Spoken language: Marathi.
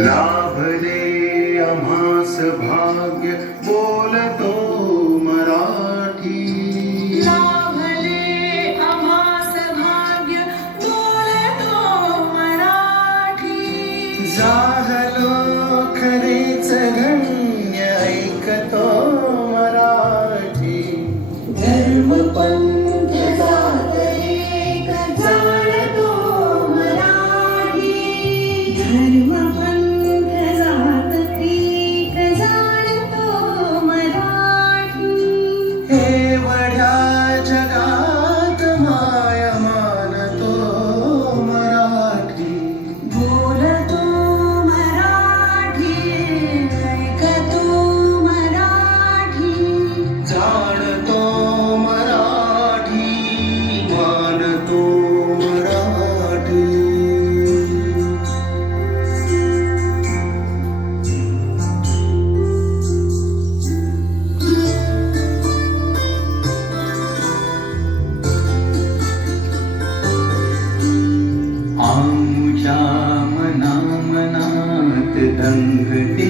लाभले आम्हास भाग्य बोलतो मराठी. लाभले आम्हास भाग्य बोलतो मराठी. जागलो खरेच धन्य ऐकतो मराठी. धर्म पंथ जात एक जाणतो मराठी. धर्म पंथ जात एक जाणतो मराठी. एवढ्या जगात माय मानतो मराठी. बोलतो मराठी, ऐकतो मराठी. जाणतो मराठी, मानतो मराठी. आमच्या मनामनात दंगते